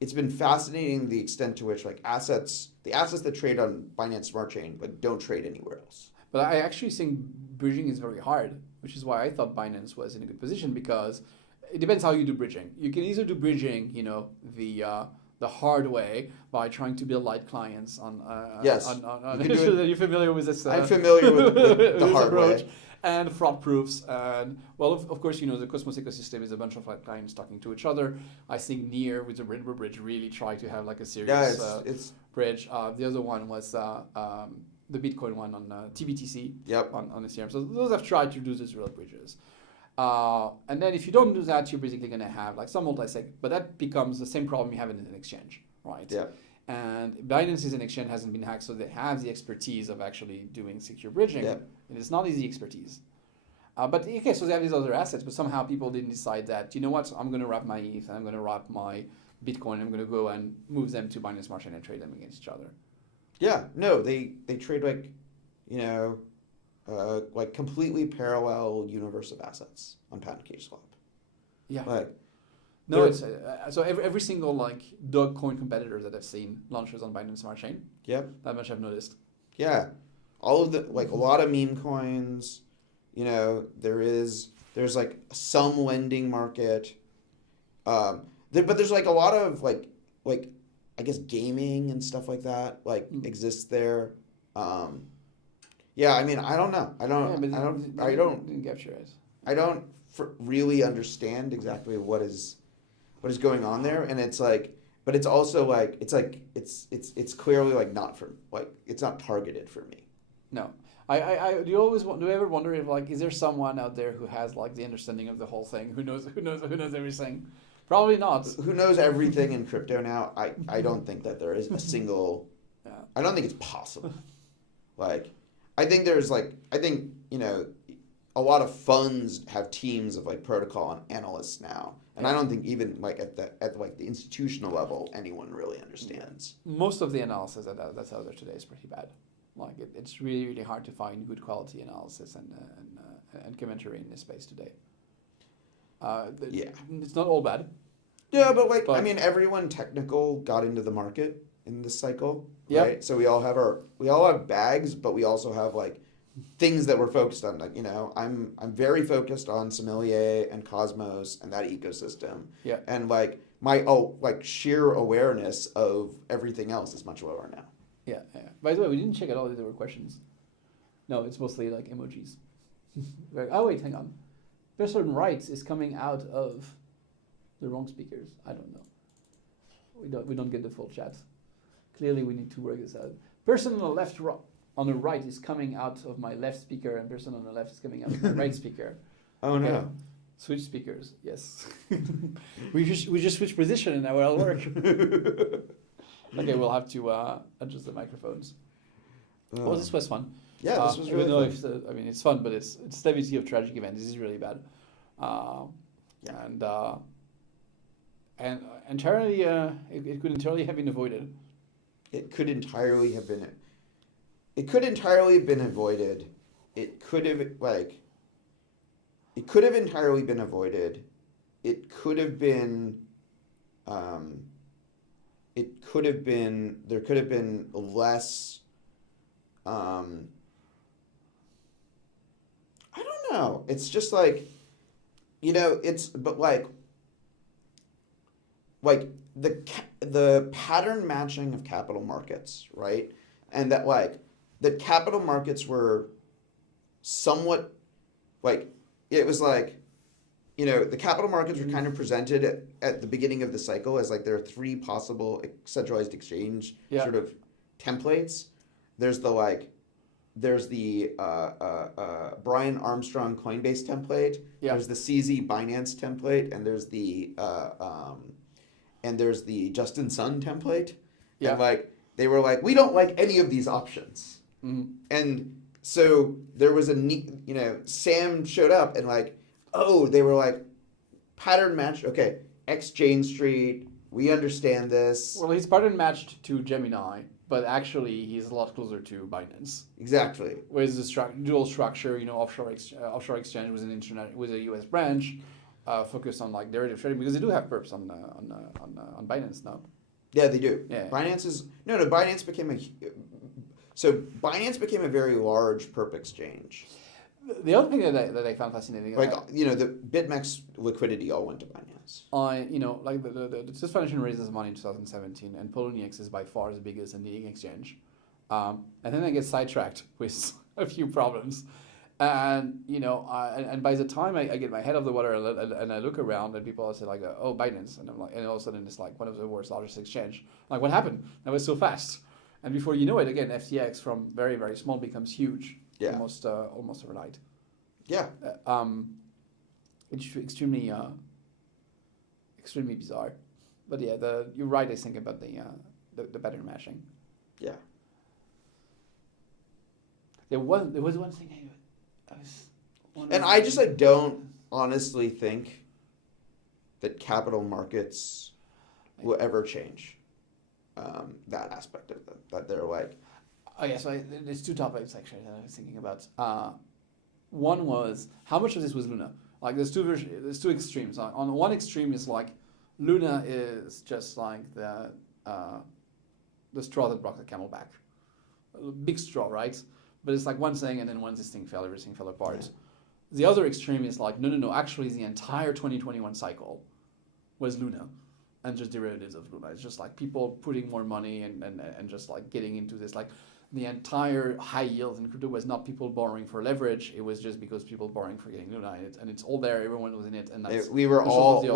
it's been fascinating the extent to which like the assets that trade on Binance Smart Chain like don't trade anywhere else. But I actually think bridging is very hard, which is why I thought Binance was in a good position, because it depends how you do bridging. You can either do bridging, the hard way by trying to build light clients on. Yes. Are you familiar with this? I'm familiar with the hard approach. way. And fraud proofs, and well, of course, the Cosmos ecosystem is a bunch of like clients talking to each other. I think Near with the Rainbow Bridge really tried to have like a serious bridge. The other one was the Bitcoin one on TBTC on Ethereum. So those have tried to do these real bridges. And then if you don't do that, you're basically going to have like some multi-sig, but that becomes the same problem you have in an exchange, right? Yeah. And Binance is an exchange, hasn't been hacked, so they have the expertise of actually doing secure bridging. And it's not easy expertise. But okay, so they have these other assets, but somehow people didn't decide that, you know what, I'm going to wrap my ETH and I'm going to wrap my Bitcoin, I'm going to go and move them to Binance Smart Chain and trade them against each other. Yeah, no, they trade like, like completely parallel universe of assets on PancakeSwap. Yeah. Like, no, it's so every single like Dogecoin competitor that I've seen launches on Binance Smart Chain. Yep. That much I've noticed. Yeah, all of the like a lot of meme coins. There's like some lending market. But there's like a lot of like I guess gaming and stuff like that exists there. Yeah, I mean, I don't know. I don't capture it. I don't really understand exactly what is going on there, and it's like, but it's also like it's clearly like not for like it's not targeted for me. No, do you ever wonder if like is there someone out there who has like the understanding of the whole thing, who knows everything? Probably not. Who knows everything in crypto now? I don't think that there is a single. Yeah. I don't think it's possible. Like, I think a lot of funds have teams of like protocol analysts now, and I don't think even like at the institutional level anyone really understands. Most of the analysis that's out there today is pretty bad. Like it's really, really hard to find good quality analysis and commentary in this space today. It's not all bad. Yeah, but I mean, everyone technical got into the market in this cycle, right? So we all have bags, but we also have like things that we're focused on. Like, I'm very focused on Sommelier and Cosmos and that ecosystem. Yeah. And like my sheer awareness of everything else is much lower now. Yeah. By the way, we didn't check at all if there were questions. No, it's mostly like emojis. Oh wait, hang on. person right is coming out of the wrong speakers. I don't know. We don't get the full chat. Clearly, we need to work this out. Person on the left, on the right is coming out of my left speaker, and person on the left is coming out of my right speaker. Oh okay. no! Switch speakers. Yes. we just switch position, and now it'll work. Okay, we'll have to adjust the microphones. Oh, this was fun. Yeah, this was really fun. I mean, it's fun, but it's levity of tragic event. This is really bad. And entirely, it could entirely have been avoided. It could entirely have been. It could entirely have been avoided. It could have It could have entirely been avoided. It could have been. It could have been. There could have been less. I don't know. It's just like, it's the pattern matching of capital markets, right? And that the capital markets were somewhat it was the capital markets were kind of presented at the beginning of the cycle as there are three possible centralized exchange sort of templates. There's the Brian Armstrong Coinbase template. Yeah. There's the CZ Binance template, and there's the Justin Sun template. Yeah. And they were we don't like any of these options. Mm-hmm. And so there was Sam showed up and they were pattern match. Okay, Exchange Street. We understand this. Well, he's pattern matched to Gemini, but actually he's a lot closer to Binance. Exactly. With the dual structure, offshore exchange with a US branch, focused on derivative trading, because they do have perps on Binance now. Yeah, they do. Yeah. Binance became a very large perp exchange. The other thing that I found fascinating, the BitMEX liquidity all went to Binance. The Swiss Foundation raises money in 2017, and Poloniex is by far the biggest and leading exchange. And then I get sidetracked with a few problems. And and by the time I get my head off the water and I look around, and people say oh, Binance, and I'm and all of a sudden it's one of the world's largest exchange. What happened? That was so fast. And before you know it, again, FTX from very, very small becomes huge. Yeah. Almost overnight. Yeah. It's extremely bizarre. But yeah, you're right. I think about the pattern matching. Yeah. There was one thing I was. And I just don't honestly think that capital markets will ever change that aspect of them. That they're Oh yeah, so there's two topics actually that I was thinking about. One was how much of this was Luna. There's two extremes. On one extreme is Luna is just the straw that brought the camel back. A big straw, right? But it's one thing, and then once this thing fell, everything fell apart. Yeah. The other extreme is no. Actually, the entire 2021 cycle was Luna, and just derivatives of Luna. It's just people putting more money and just getting into this. The entire high yield in crypto was not people borrowing for leverage. It was just because people borrowing for getting Luna, and it's all there. Everyone was in it, and that's we were all the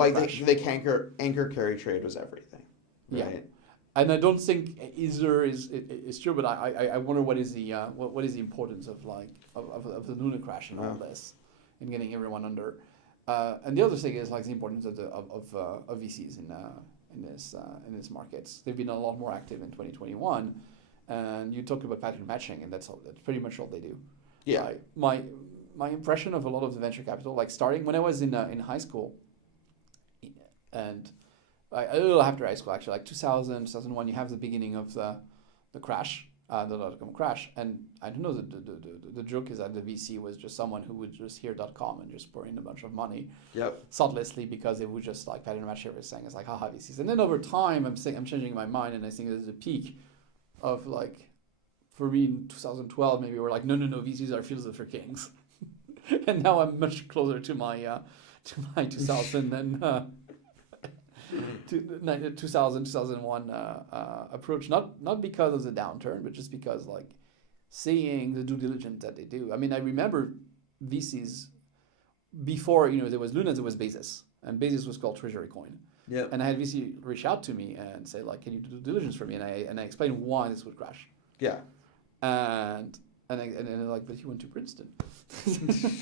anchor carry trade was everything. Right? Yeah. And I don't think either is true, but I wonder what is the importance of the Luna crash in all this, and getting everyone under. And the other thing is the importance of VCs in this markets. They've been a lot more active in 2021, and you talked about pattern matching, and that's pretty much all they do. Yeah. My impression of a lot of the venture capital, starting when I was in high school, and a little after high school, actually, 2000, 2001, you have the beginning of the crash, the .com crash. And I don't know, the joke is that the VC was just someone who would just hear .com and just pour in a bunch of money thoughtlessly, because they would just pattern match everything. It's haha, VCs. And then over time, I'm changing my mind, and I think there's a peak of for me in 2012, maybe we're no, VCs are fields for kings. And now I'm much closer to my 2000 and 2001 approach, not because of the downturn, but just because seeing the due diligence that they do. I mean, I remember VCs before, there was Luna, there was Bezos, and Bezos was called Treasury Coin. Yeah. And I had VC reach out to me and say, like, can you do due diligence for me? And I explained why this would crash. Yeah. And they're like, but you went to Princeton.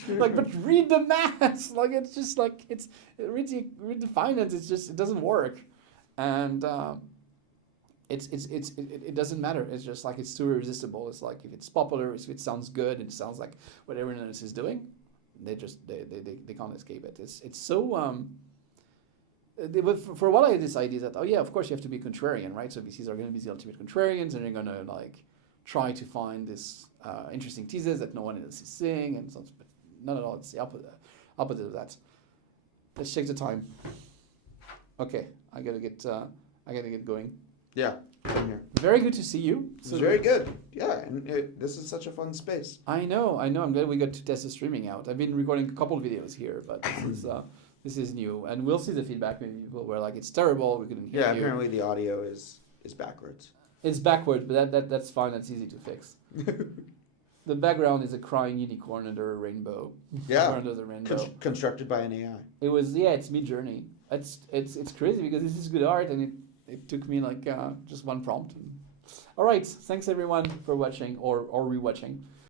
Like, but read the math. Like, it's just like, read the finance. It's just, it doesn't work. And it doesn't matter. It's just like, it's too irresistible. It's like, if it's popular, if it sounds good, and it sounds like what everyone else is doing, they can't escape it. It's so, for a while I had this idea that, of course you have to be contrarian, right? So VCs are going to be the ultimate contrarians, and they're going to like try to find this interesting thesis that no one else is seeing, and so, but not at all. It's the opposite of that. Let's take the time. Okay, I gotta get going. Yeah, I'm here. Very good to see you. It's very good. Yeah, and this is such a fun space. I know. I'm glad we got to test the streaming out. I've been recording a couple of videos here, but this is new, and we'll see the feedback. Maybe people were like, "It's terrible. We couldn't hear you." Yeah, apparently the audio is backwards. It's backward, but that's fine. That's easy to fix. The background is a crying unicorn under a rainbow. Yeah, under the rainbow. Constructed by an AI. It was it's Midjourney. It's crazy because this is good art, and it took me like just one prompt. All right, thanks everyone for watching or rewatching.